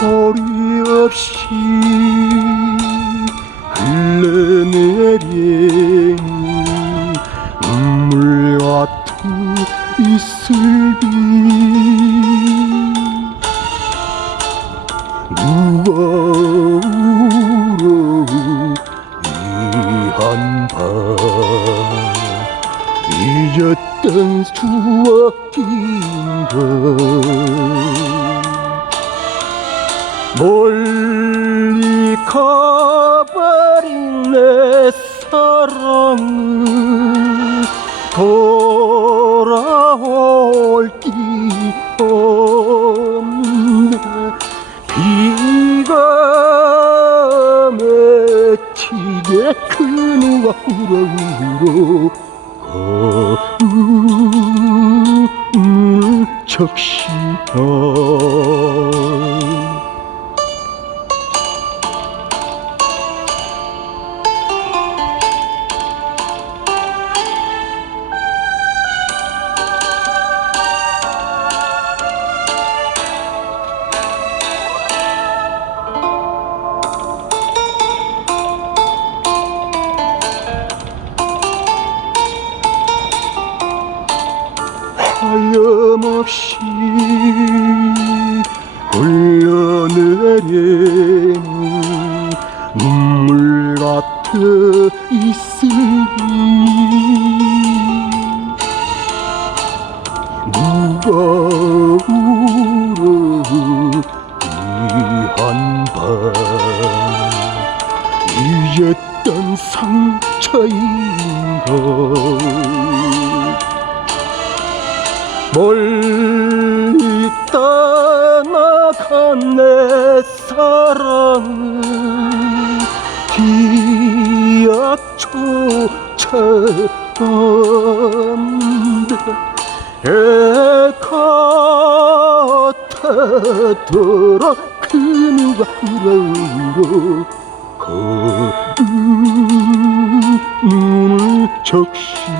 소리 없이 흘러내리는 눈물 같은 이슬비 누가 울어 이한 밤 잊었던 수없긴 것 멀리 가버린 내 사랑은 돌아올 기 없네. 비가 맺히게 그 누가 울어 울어 거울 적시나 하염없이 흘러내리는 눈물 같아 있으니 누가 울어 이한밤 잊었던 상처인가 멀리 떠나간 내 사랑은 기억조차인데 애 같아더라 그 누가 울어 거울 눈을 적시어